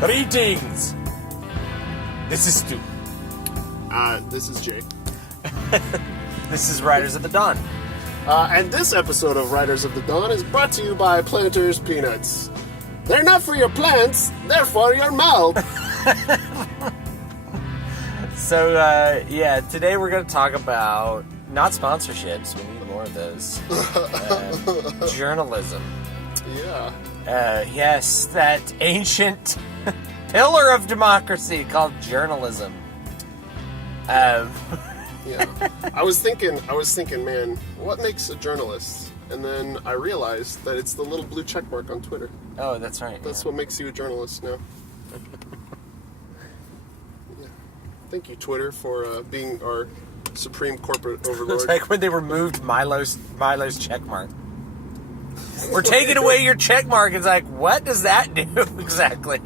Greetings! This is Stu. This is Jay. This is Riders of the Dawn. And this episode of Riders of the Dawn is brought to you by Planters Peanuts. They're not for your plants, they're for your mouth. So, today we're going to talk about, not sponsorships, we need more of those, journalism. Yeah. Yes, that ancient pillar of democracy called journalism. Yeah. I was thinking, man, what makes a journalist? And then I realized that it's the little blue check mark on Twitter. Oh, that's right. That's what makes you a journalist now. Yeah. Thank you, Twitter, for being our supreme corporate overlord. It's like when they removed Milo's check mark. We're taking away your check mark. It's like, what does that do exactly?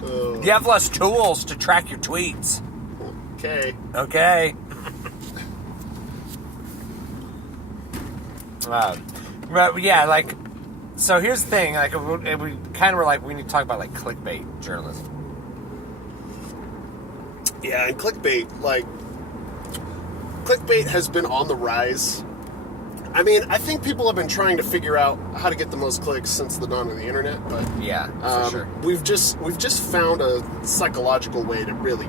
You have less tools to track your tweets. Okay. But yeah, so here's the thing. We kind of were like, we need to talk about clickbait journalism. Yeah, and clickbait has been on the rise. I mean, I think people have been trying to figure out how to get the most clicks since the dawn of the internet, but yeah, for sure. We've just found a psychological way to really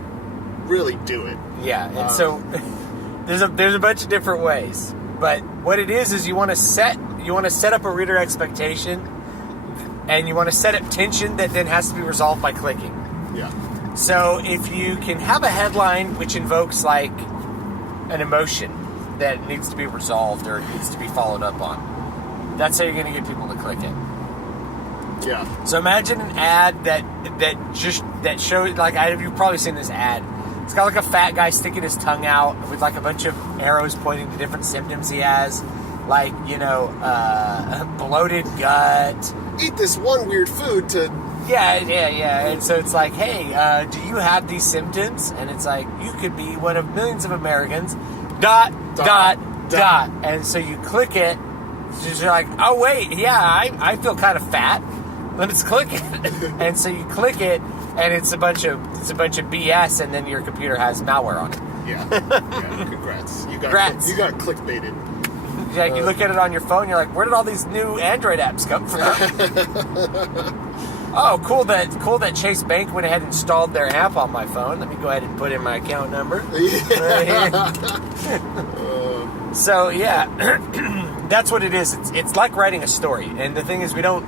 do it. Yeah, and so there's a bunch of different ways, but what it is you want to set up a reader expectation, and you want to set up tension that then has to be resolved by clicking. Yeah. So if you can have a headline which invokes an emotion that needs to be resolved or needs to be followed up on, that's how you're going to get people to click it. Yeah. So imagine an ad that shows, you've probably seen this ad. It's got a fat guy sticking his tongue out with a bunch of arrows pointing to different symptoms he has, bloated gut. Eat this one weird food to... Yeah. And so it's like, hey, do you have these symptoms? And it's like, you could be one of millions of Americans, ... And so you click it, you're like, oh wait, yeah, I feel kind of fat. Let's click it. And so you click it, and it's a bunch of BS, and then your computer has malware on it. Yeah. Congrats. You got clickbaited. Yeah, you look at it on your phone, you're like, where did all these new Android apps come from? Oh, cool that Chase Bank went ahead and installed their app on my phone. Let me go ahead and put in my account number. Yeah. So, yeah, that's what it is. It's like writing a story. And the thing is, people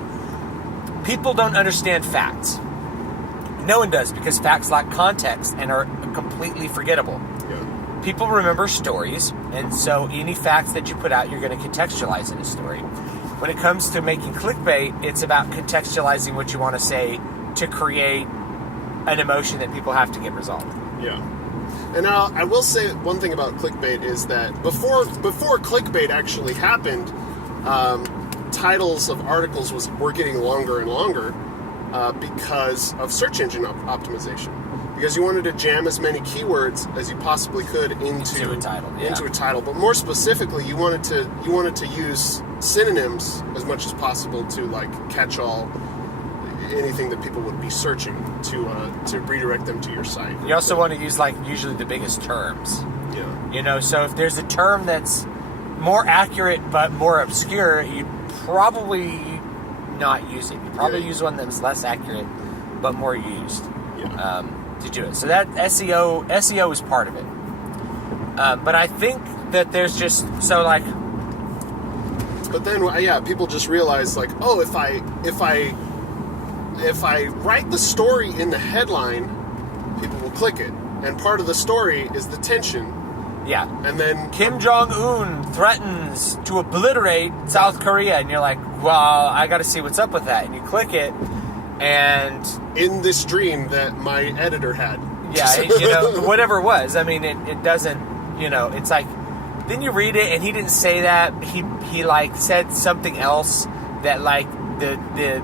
don't understand facts. No one does, because facts lack context and are completely forgettable. Yeah. People remember stories, and so any facts that you put out, you're going to contextualize in a story. When it comes to making clickbait, it's about contextualizing what you want to say to create an emotion that people have to get resolved. Yeah. And I will say one thing about clickbait is that before clickbait actually happened, titles of articles were getting longer and longer because of search engine optimization. Because you wanted to jam as many keywords as you possibly could into a title. Yeah. Into a title, but more specifically, you wanted to use synonyms as much as possible to catch all anything that people would be searching to redirect them to your site. You also want to use usually the biggest terms. Yeah. So if there's a term that's more accurate but more obscure, you'd probably not use it. You probably use one that's less accurate but more used. Yeah. To do it. So that SEO is part of it. But I think that there's just But then people just realize if I write the story in the headline, people will click it, and part of the story is the tension. Yeah. And then Kim Jong-un threatens to obliterate South Korea, and you're like, well, I got to see what's up with that, and you click it. And in this dream that my editor had. Yeah, whatever it was. I mean, it doesn't, it's like, then you read it and he didn't say that. He said something else that the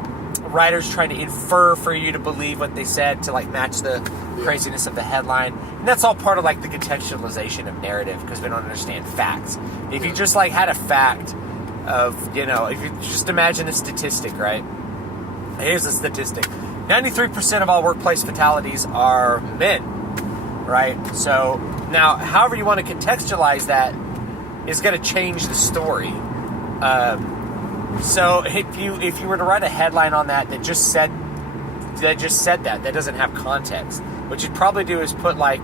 writer's trying to infer for you to believe what they said to match the craziness of the headline. And that's all part of the contextualization of narrative, because we don't understand facts. If you just had a fact of, if you just imagine a statistic, right? Here's a statistic. 93% of all workplace fatalities are men, right? So now, however you want to contextualize that is going to change the story. So if you were to write a headline on that just said that doesn't have context, what you'd probably do is put like,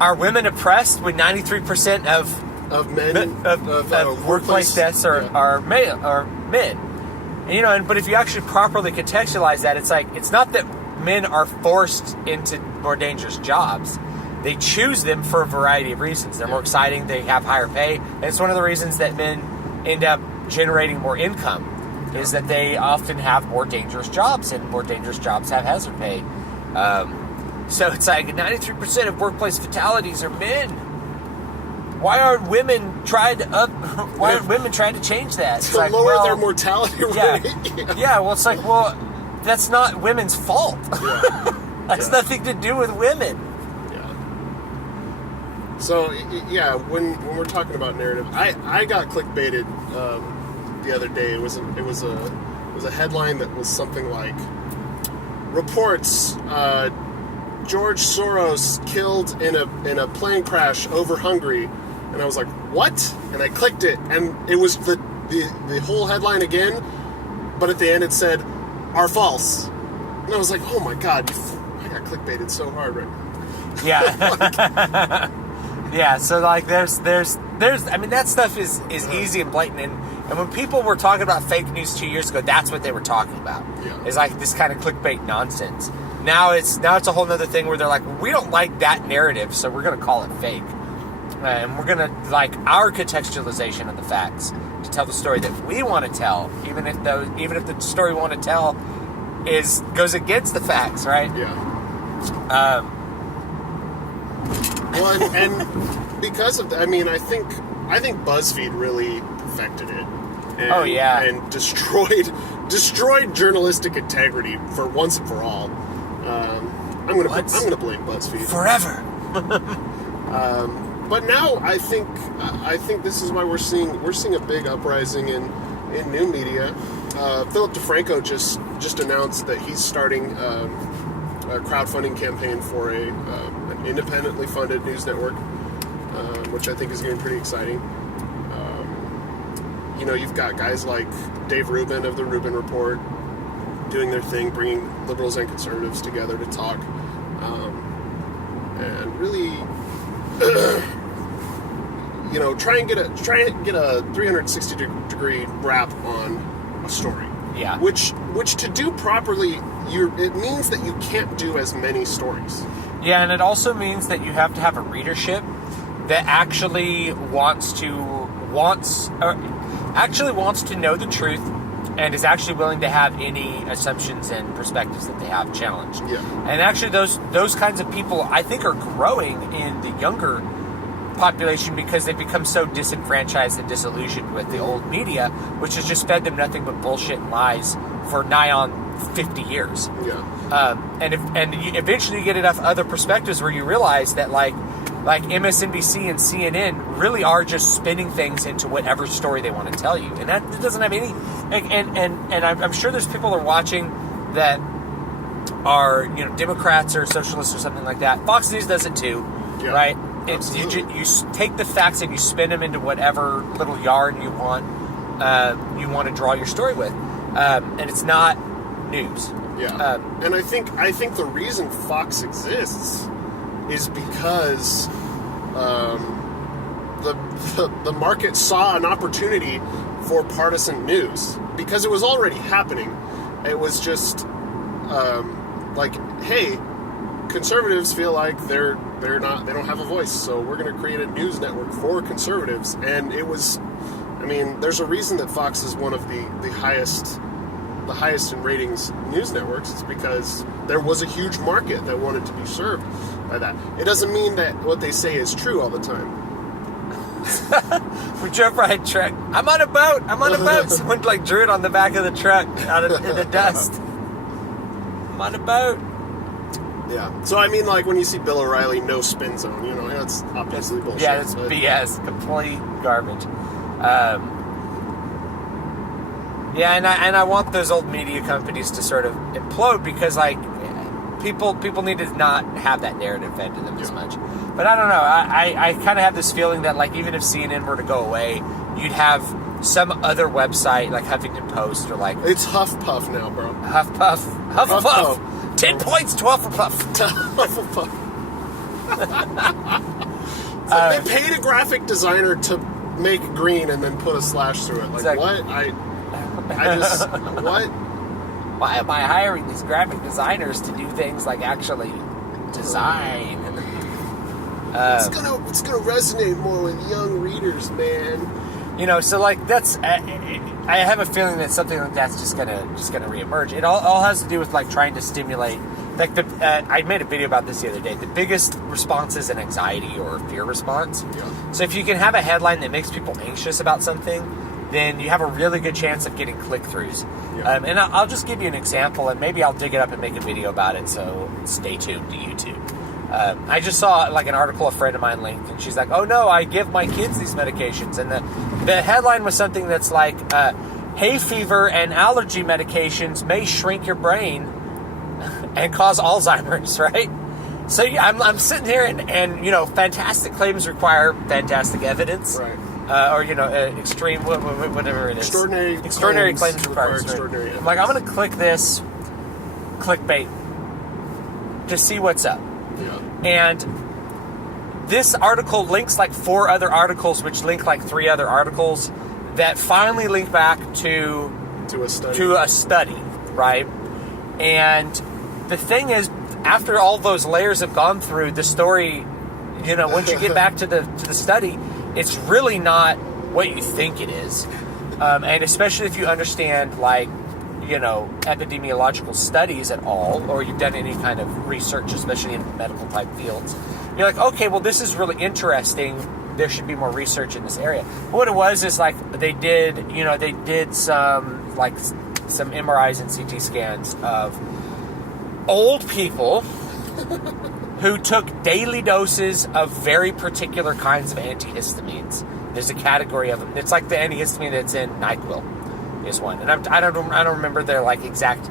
are women oppressed when 93% of workplace deaths are men? And, but if you actually properly contextualize that, it's like, it's not that men are forced into more dangerous jobs. They choose them for a variety of reasons. They're more exciting, they have higher pay, and it's one of the reasons that men end up generating more income, is that they often have more dangerous jobs, and more dangerous jobs have hazard pay. So it's like 93% of workplace fatalities are men. Why aren't women trying to change that? It's to like, lower their mortality rate. Yeah, well, it's like, well, that's not women's fault. Yeah. That's nothing to do with women. Yeah. So, yeah, when we're talking about narrative, I got clickbaited the other day. It was a headline that was something like, reports George Soros killed in a plane crash over Hungary. And I was like, what? And I clicked it, and it was the whole headline again, but at the end it said, are false. And I was like, oh my God, I got clickbaited so hard right now. Yeah. Yeah, so like there's I mean, that stuff is easy and blatant, and when people were talking about fake news 2 years ago, that's what they were talking about. Yeah. It's like this kind of clickbait nonsense. Now it's a whole other thing where they're like, we don't like that narrative, so we're going to call it fake. And we're going to like our contextualization of the facts to tell the story that we want to tell, even if the story we want to tell goes against the facts, right? Yeah. Well, and because of that, I mean, I think BuzzFeed really perfected it. And, and destroyed journalistic integrity for once and for all. I'm gonna blame BuzzFeed forever. But now I think this is why we're seeing a big uprising in new media. Philip DeFranco just announced that he's starting a crowdfunding campaign for an independently funded news network, which I think is getting pretty exciting. You've got guys like Dave Rubin of the Rubin Report doing their thing, bringing liberals and conservatives together to talk, and really, try and get a 360-degree wrap on a story. Yeah. Which to do properly, it means that you can't do as many stories. Yeah, and it also means that you have to have a readership that actually wants to know the truth and is actually willing to have any assumptions and perspectives that they have challenged. Yeah. And actually those kinds of people, I think, are growing in the younger population because they've become so disenfranchised and disillusioned with the old media, which has just fed them nothing but bullshit and lies for nigh on 50 years. Yeah. And eventually you get enough other perspectives where you realize that like MSNBC and CNN really are just spinning things into whatever story they want to tell you, and that doesn't have any. And I'm sure there's people that are watching that are Democrats or socialists or something like that. Fox News does it too, right? It's you take the facts and you spin them into whatever little yarn you want to draw your story with, and it's not news. Yeah, and I think the reason Fox exists is because the market saw an opportunity for partisan news because it was already happening. It was just like, hey, conservatives feel like they don't have a voice, so we're going to create a news network for conservatives. And it was, I mean, there's a reason that Fox is one of the highest in ratings news networks. It's because there was a huge market that wanted to be served by that. It doesn't mean that what they say is true all the time. We drove by a truck. I'm on a boat. Someone drew it on the back of the truck in the dust. I'm on a boat. Yeah. So I mean, when you see Bill O'Reilly, no spin zone, that's obviously bullshit. Yeah, that's BS, complete garbage. Yeah, and I want those old media companies to sort of implode because, like, people need to not have that narrative fed to them as much. But I don't know. I kind of have this feeling that, like, even if CNN were to go away, you'd have some other website, like Huffington Post or, like... It's HuffPuff now, bro. Hufflepuff. 10 points to Hufflepuff. Hufflepuff. It's like they paid a graphic designer to make green and then put a slash through it. Like, Exactly. what? I just... What? Why am I hiring these graphic designers to do things like actually design? It's gonna resonate more with young readers, man. You know, so like that's. I have a feeling that something like that's just gonna reemerge. It all has to do with like trying to stimulate. Like I made a video about this the other day. The biggest response is an anxiety or fear response. Yeah. So if you can have a headline that makes people anxious about something, then you have a really good chance of getting click-throughs. Yeah. And I'll just give you an example, and maybe I'll dig it up and make a video about it, so stay tuned to YouTube. I just saw like an article a friend of mine linked, and she's like, oh no, I give my kids these medications. And the headline was something that's like, hay fever and allergy medications may shrink your brain and cause Alzheimer's, right? So yeah, I'm sitting here and you know, fantastic claims require fantastic evidence. Right. Or, you know, extreme, whatever it is. Extraordinary claims require extraordinary I'm like, I'm going to click this clickbait to see what's up. Yeah. And this article links like 4 other articles, which link like 3 other articles that finally link back to a study, right? And the thing is, after all those layers have gone through the story, you know, once you get back to the study, it's really not what you think it is. And especially if you understand, like, you know, epidemiological studies at all, or you've done any kind of research, especially in medical type fields, you're like, okay, well, this is really interesting. There should be more research in this area. But what it was is like they did some MRIs and CT scans of old people who took daily doses of very particular kinds of antihistamines. There's a category of them. It's like the antihistamine that's in NyQuil is one. And I don't remember their like exact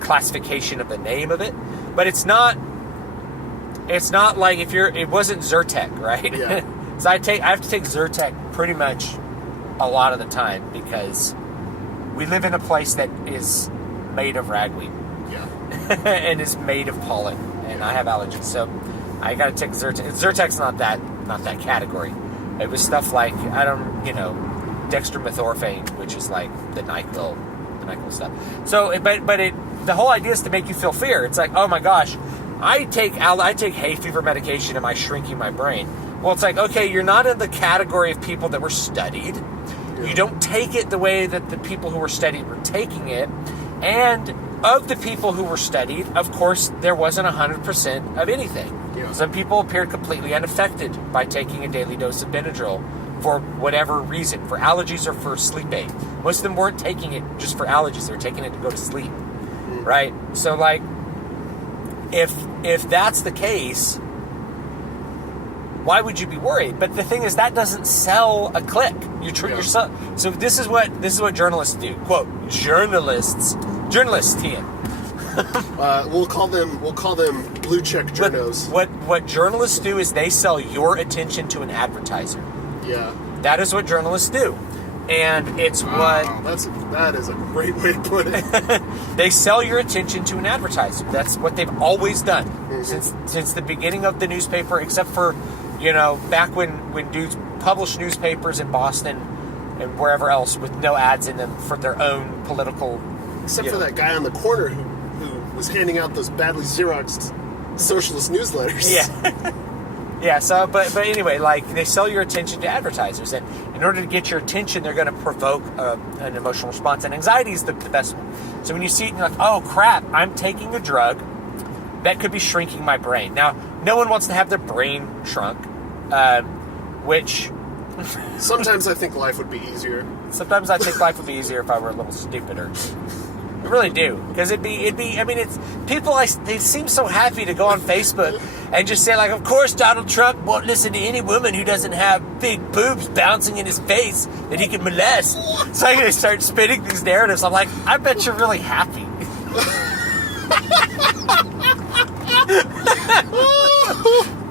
classification of the name of it, but it's not like it wasn't Zyrtec, right? Yeah. So I have to take Zyrtec pretty much a lot of the time because we live in a place that is made of ragweed. Yeah. And is made of pollen, and I have allergies, so I gotta take Zyrtec. Zyrtec's not that category. It was stuff like dextromethorphan, which is like the NyQuil stuff. So, but the whole idea is to make you feel fear. It's like, oh my gosh, I take hay fever medication. Am I shrinking my brain? Well, it's like, okay, you're not in the category of people that were studied. Yeah. You don't take it the way that the people who were studied were taking it, and of the people who were studied, of course, there wasn't 100% of anything. Yeah. Some people appeared completely unaffected by taking a daily dose of Benadryl for whatever reason, for allergies or for sleep aid. Most of them weren't taking it just for allergies; they were taking it to go to sleep, right? So, like, if that's the case, why would you be worried? But the thing is, that doesn't sell a click. So this is what journalists do. Quote, journalists, Ian. We'll call them blue check journos. What journalists do is they sell your attention to an advertiser. Yeah. That is what journalists do. And it's that is a great way to put it. They sell your attention to an advertiser. That's what they've always done since the beginning of the newspaper, except for, you know, back when dudes published newspapers in Boston and wherever else with no ads in them for their own political. Except for that guy on the corner who was handing out those badly Xeroxed socialist newsletters. Yeah. Yeah, so, but anyway, like, they sell your attention to advertisers, and in order to get your attention, they're going to provoke an emotional response, and anxiety is the best one. So when you see it, and you're like, oh, crap, I'm taking a drug that could be shrinking my brain. Now, no one wants to have their brain shrunk, which... Sometimes I think life would be easier. Sometimes I think life would be easier if I were a little stupider. I really do, because it'd be. I mean, it's people. They seem so happy to go on Facebook and just say like, "Of course, Donald Trump won't listen to any woman who doesn't have big boobs bouncing in his face that he can molest." So I'm gonna start spinning these narratives. I'm like, I bet you're really happy.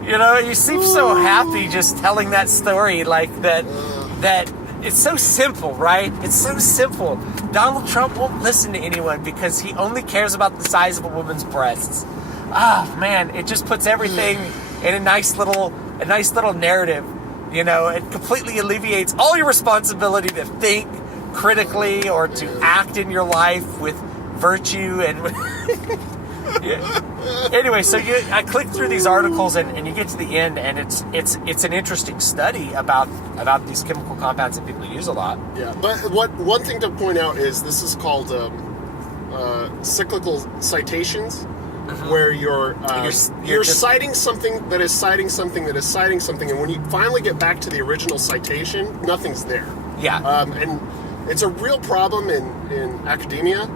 You know, you seem so happy just telling that story like that. That it's so simple, right? It's so simple. Donald Trump won't listen to anyone because he only cares about the size of a woman's breasts. Oh man, it just puts everything in a nice little narrative. You know, it completely alleviates all your responsibility to think critically or to act in your life with virtue and. Yeah. Anyway, so I click through these articles and you get to the end, and it's an interesting study about these chemical compounds that people use a lot. Yeah, but one thing to point out is this is called cyclical citations, where you're just citing something that is citing something that is citing something, and when you finally get back to the original citation, nothing's there. Yeah, and it's a real problem in academia.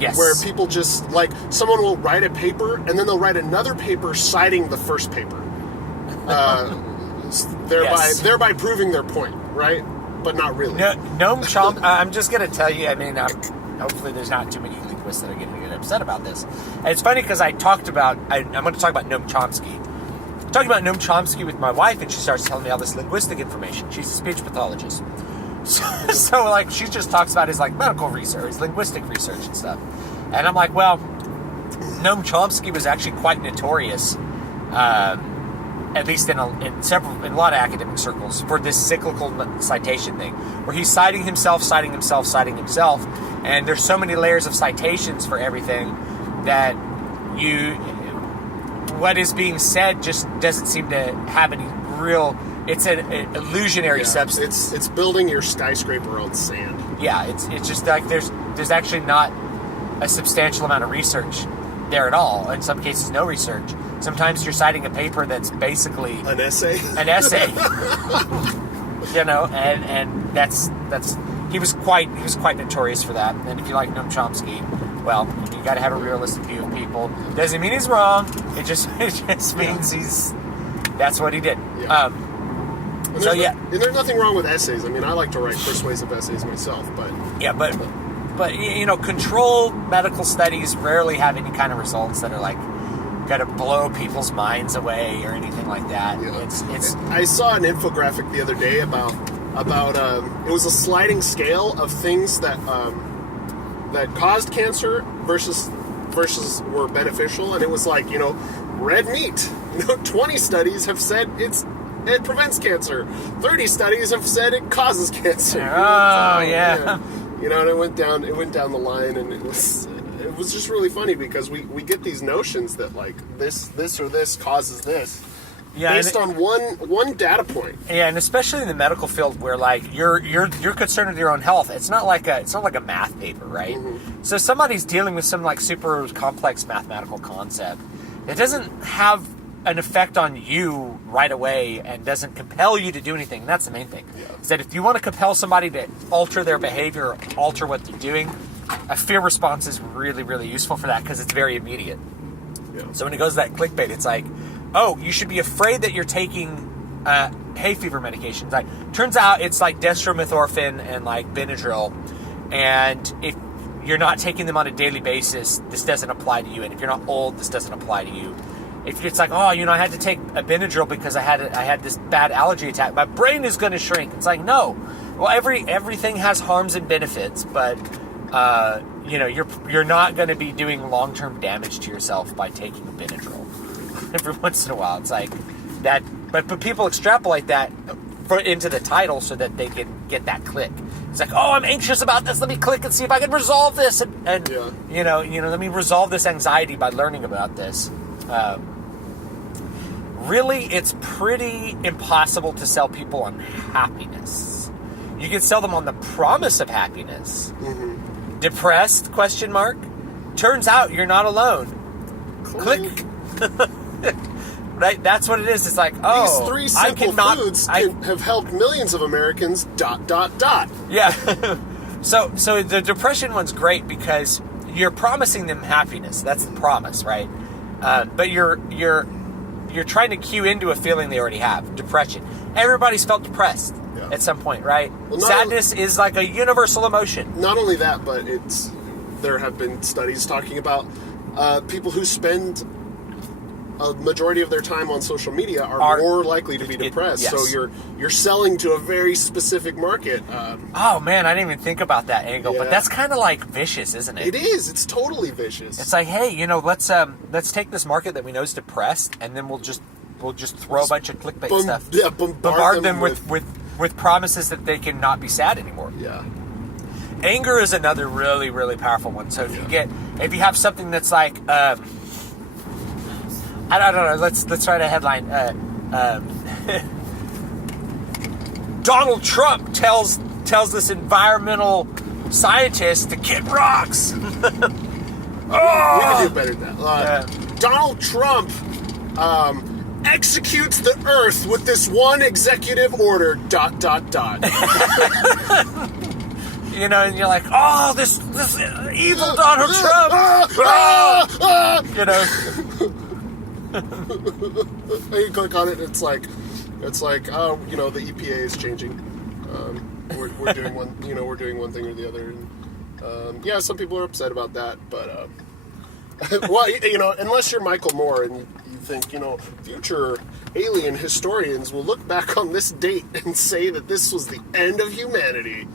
Yes. Where people just, like, someone will write a paper, and then they'll write another paper citing the first paper. Thereby proving their point, right? But not really. Noam Chomsky, I'm just going to tell you, I mean, hopefully there's not too many linguists that are going to get upset about this. And it's funny because I'm going to talk about Noam Chomsky. I'm talking about Noam Chomsky with my wife, and she starts telling me all this linguistic information. She's a speech pathologist. So like, she just talks about his, like, medical research, his linguistic research and stuff. And I'm like, well, Noam Chomsky was actually quite notorious, at least in a lot of academic circles, for this cyclical citation thing, where he's citing himself, and there's so many layers of citations for everything that what is being said just doesn't seem to have any real. It's an illusionary substance. It's building your skyscraper on sand. Yeah, it's just like there's actually not a substantial amount of research there at all. In some cases, no research. Sometimes you're citing a paper that's basically an essay. You know, and that's he was quite notorious for that. And if you like Noam Chomsky, well, you got to have a realistic view of people. Doesn't mean he's wrong. It just means that's what he did. Yeah. And there's nothing wrong with essays. I mean, I like to write persuasive essays myself, but you know, controlled medical studies rarely have any kind of results that are like going to blow people's minds away or anything like that. Yeah. It's. I saw an infographic the other day about it was a sliding scale of things that caused cancer versus were beneficial, and it was like, you know, red meat. 20 studies have said it prevents cancer. 30 studies have said it causes cancer. Oh, yeah. You know, and it went down the line, and it was just really funny because we get these notions that, like, this or this causes this. Yeah, based on one data point. Yeah, and especially in the medical field where, like, you're concerned with your own health. It's not like a math paper, right? Mm-hmm. So somebody's dealing with some, like, super complex mathematical concept. It doesn't have an effect on you right away and doesn't compel you to do anything. And that's the main thing. Yeah. Is that if you want to compel somebody to alter their behavior or alter what they're doing, a fear response is really, really useful for that because it's very immediate. Yeah. So when it goes to that clickbait, it's like, oh, you should be afraid that you're taking hay fever medications. Like, turns out it's like dextromethorphan and like Benadryl, and if you're not taking them on a daily basis, this doesn't apply to you. And if you're not old, this doesn't apply to you. If it's like, oh, you know, I had to take a Benadryl because I had this bad allergy attack, my brain is going to shrink. It's like, no. Well, everything has harms and benefits, but you know, you're not going to be doing long-term damage to yourself by taking a Benadryl. Every once in a while, it's like that. But people extrapolate that into the title so that they can get that click. It's like, oh, I'm anxious about this. Let me click and see if I can resolve this, and yeah. you know, let me resolve this anxiety by learning about this. Really, it's pretty impossible to sell people on happiness. You can sell them on the promise of happiness. Mm-hmm. Depressed? ? Turns out you're not alone. Click. Right? That's what it is. It's like, oh, these three simple foods have helped millions of Americans. ... Yeah. So the depression one's great because you're promising them happiness. That's the promise, right? But you're trying to cue into a feeling they already have, depression. Everybody's felt depressed at some point, right? Well, Sadness is like a universal emotion. Not only that, but there have been studies talking about people who spend a majority of their time on social media are more likely to be depressed. Yes. So you're selling to a very specific market. Oh man, I didn't even think about that angle, but that's kind of like vicious, isn't it? It is. It's totally vicious. It's like, hey, let's take this market that we know is depressed, and then we'll just throw a bunch of clickbait stuff. Yeah, bombard them with promises that they can not be sad anymore. Yeah. Anger is another really, really powerful one. So if you have something that's like, I don't know. Let's write a headline. Donald Trump tells this environmental scientist to get rocks. We can do better than that. Donald Trump executes the Earth with this one executive order. ... You know, and you're like, oh, this evil Donald Trump. You know. And you click on it, and it's like, oh, you know, the EPA is changing. We're doing one, you know, we're doing one thing or the other. And, yeah, some people are upset about that, but well, you know, unless you're Michael Moore and you think, you know, future alien historians will look back on this date and say that this was the end of humanity.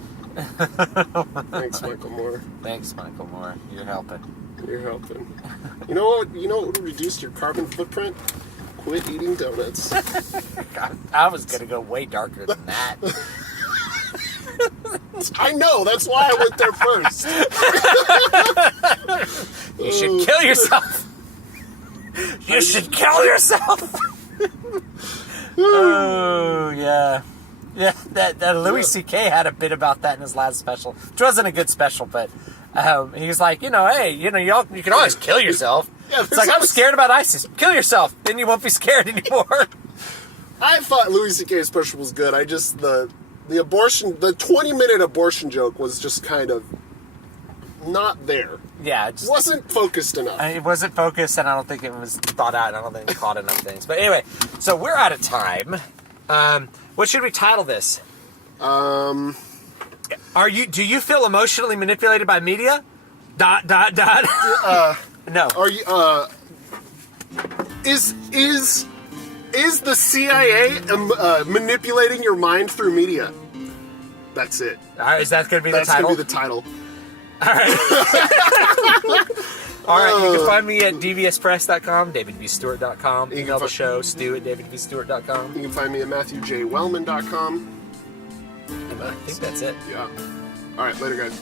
Thanks, Michael Moore. Thanks, Michael Moore. You're helping. You're helping. You know what? You know what would reduce your carbon footprint? Quit eating donuts. I was gonna go way darker than that. I know. That's why I went there first. You should kill yourself. You should kill yourself. Oh yeah. Yeah, that Louis C.K. had a bit about that in his last special, which wasn't a good special, but he was like, you know, hey, you know, you can always kill yourself. Yeah, it's like, I'm scared about ISIS. Kill yourself. Then you won't be scared anymore. I thought Louis C.K.'s special was good. I just, the 20-minute abortion joke was just kind of not there. Yeah. It wasn't focused enough. It wasn't focused, and I don't think it was thought out, and I don't think it caught enough things. But anyway, so we're out of time. What should we title this? Do you feel emotionally manipulated by media? ... No. Are you? Is the CIA manipulating your mind through media? That's it. All right, is that going to be the That's title? going to be the title. All right. All right, you can find me at dvspress.com, davidvstewart.com. Email the show, stu@davidvstewart.com. You can find me at matthewjwellman.com. I think that's it. Yeah. All right, later, guys.